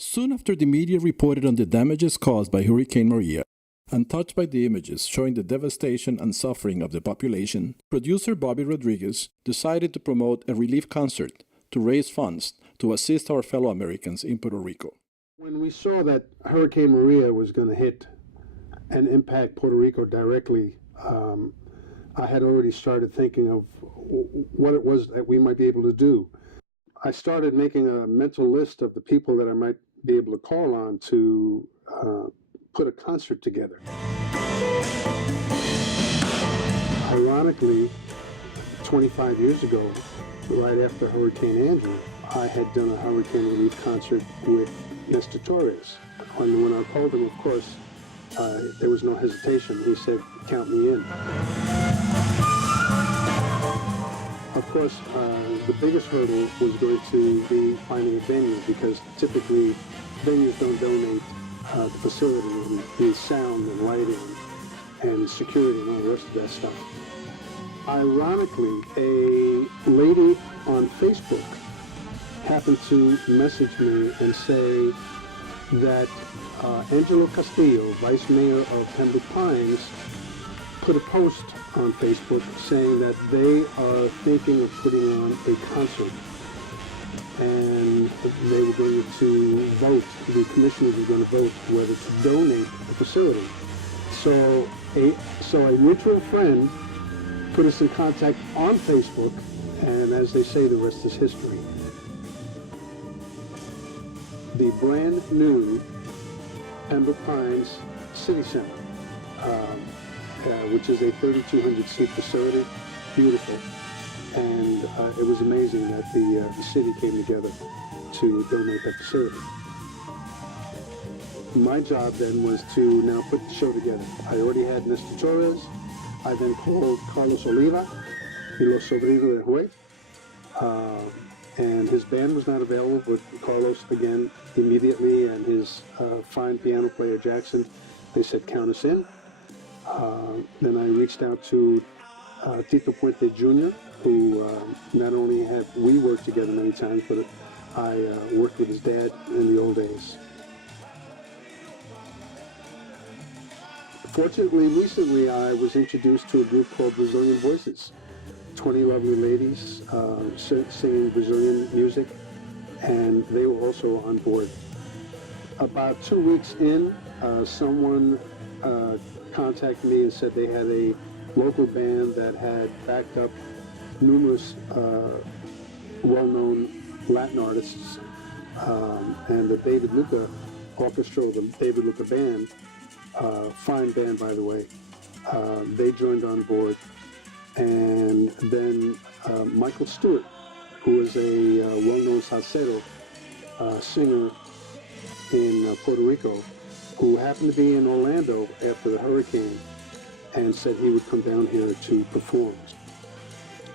Soon after the media reported on the damages caused by Hurricane Maria, and touched by the images showing the devastation and suffering of the population, producer Bobby Rodriguez decided to promote a relief concert to raise funds to assist our fellow Americans in Puerto Rico. When we saw that Hurricane Maria was going to hit and impact Puerto Rico directly, I had already started thinking of what it was that we might be able to do. I started making a mental list of the people that I might be able to call on to put a concert together. Ironically, 25 years ago, right after Hurricane Andrew, I had done a hurricane relief concert with Mr. Torres. When I called him, of course, there was no hesitation. He said, "Count me in." Of course, the biggest hurdle was going to be finding a venue, because typically venues don't donate the facility and the sound and lighting and security and all the rest of that stuff. Ironically, a lady on Facebook happened to message me and say that Angelo Castillo, Vice Mayor of Pembroke Pines, put a post on Facebook saying that they are thinking of putting on a concert, and they were going to vote, the commissioners were going to vote whether to donate the facility. So a mutual friend put us in contact on Facebook, and as they say, the rest is history. The brand new Pembroke Pines City Center, which is a 3,200-seat facility, beautiful, and it was amazing that the city came together to donate that facility. My job then was to now put the show together. I already had Mr. Torres. I then called Carlos Oliva, y los sobrinos del juez, and his band was not available, but Carlos, again, immediately, and his fine piano player, Jackson, they said, "Count us in." Then I reached out to Tito Puente Jr., who not only had we worked together many times, but I worked with his dad in the old days. Fortunately, recently I was introduced to a group called Brazilian Voices. 20 lovely ladies singing Brazilian music, and they were also on board. About 2 weeks in, someone contacted me and said they had a local band that had backed up numerous well-known Latin artists, and the David Luca Orchestra, the David Luca Band, fine band by the way, they joined on board. And then Michael Stewart, who is a well-known salsero singer in Puerto Rico, who happened to be in Orlando after the hurricane and said he would come down here to perform.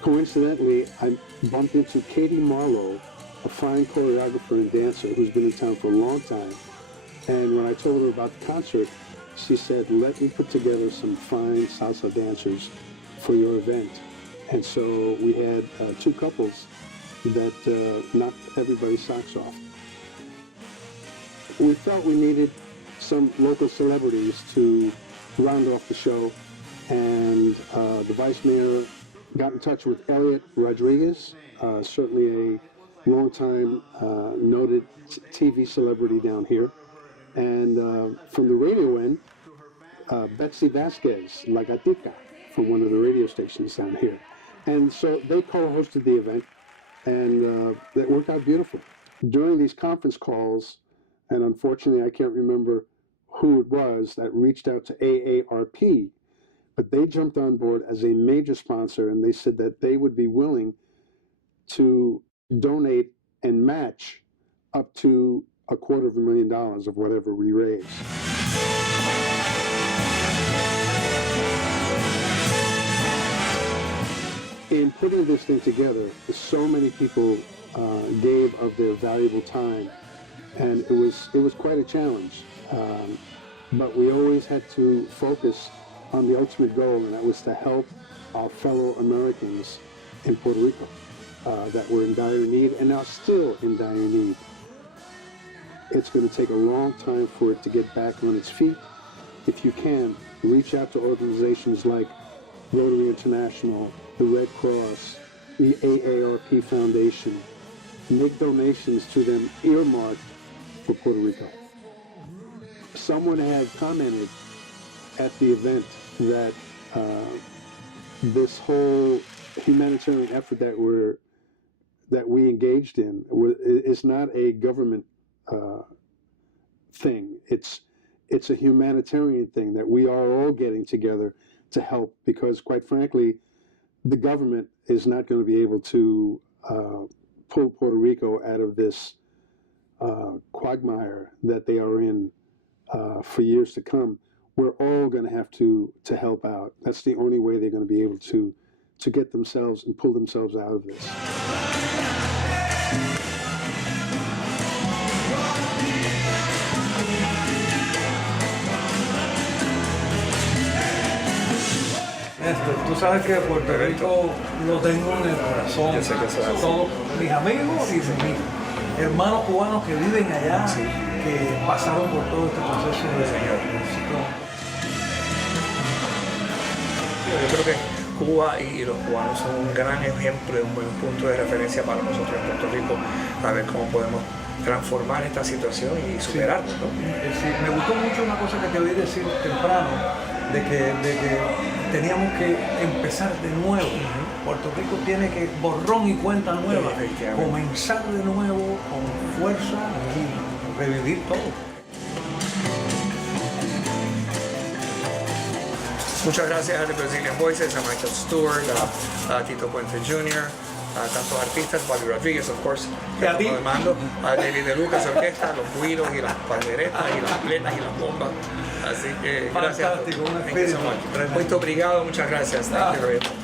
Coincidentally, I bumped into Katie Marlowe, a fine choreographer and dancer who's been in town for a long time. And when I told her about the concert, she said, "Let me put together some fine salsa dancers for your event." And so we had two couples that knocked everybody's socks off. We felt we needed some local celebrities to round off the show, and the vice mayor got in touch with Elliot Rodriguez, certainly a long-time noted TV celebrity down here, and from the radio end, Betsy Vasquez, La Gatica, from one of the radio stations down here. And so they co-hosted the event, and that worked out beautiful. During these conference calls, and unfortunately I can't remember who it was that reached out to AARP, but they jumped on board as a major sponsor, and they said that they would be willing to donate and match up to $250,000 of whatever we raise. In putting this thing together, so many people gave of their valuable time, and it was quite a challenge. But we always had to focus on the ultimate goal, and that was to help our fellow Americans in Puerto Rico that were in dire need and are still in dire need. It's going to take a long time for it to get back on its feet. If you can, reach out to organizations like Rotary International, the Red Cross, the AARP Foundation. Make donations to them earmarked for Puerto Rico. Someone had commented at the event that this whole humanitarian effort that we engaged in is not a government thing. It's a humanitarian thing that we are all getting together to help, because quite frankly, the government is not going to be able to pull Puerto Rico out of this quagmire that they are in for years to come. We're all going to have to help out. That's the only way they're going to be able to get themselves and pull themselves out of this. Néstor, tú sabes que Puerto Rico lo tengo en el corazón. Yo sé que eso es así. Todos mis amigos y mis hermanos cubanos que viven allá, Sí. que pasaron por todo este proceso de transición. Yo creo que Cuba y los cubanos son un gran ejemplo y un buen punto de referencia para nosotros en Puerto Rico, a ver cómo podemos transformar esta situación y superarla, ¿no? Sí, me gustó mucho una cosa que te oí decir temprano, de que teníamos que empezar de nuevo. Puerto Rico tiene que borrón y cuenta nueva, Efectivamente. comenzar de nuevo con fuerza y revivir todo. Muchas gracias a The Brazilian Voices, a Michael Stewart, a Tito Puente Jr., a tantos artistas, Bobby Rodriguez, of course, que Y a ti. estamos demandando, a David De Lucas Orquesta, los güiros y las panderetas y las plenas y las bombas. Así que gracias. Fantástico, un Thank you so espíritu much. tremendo. Muito obrigado, muchas gracias. Thank you very much.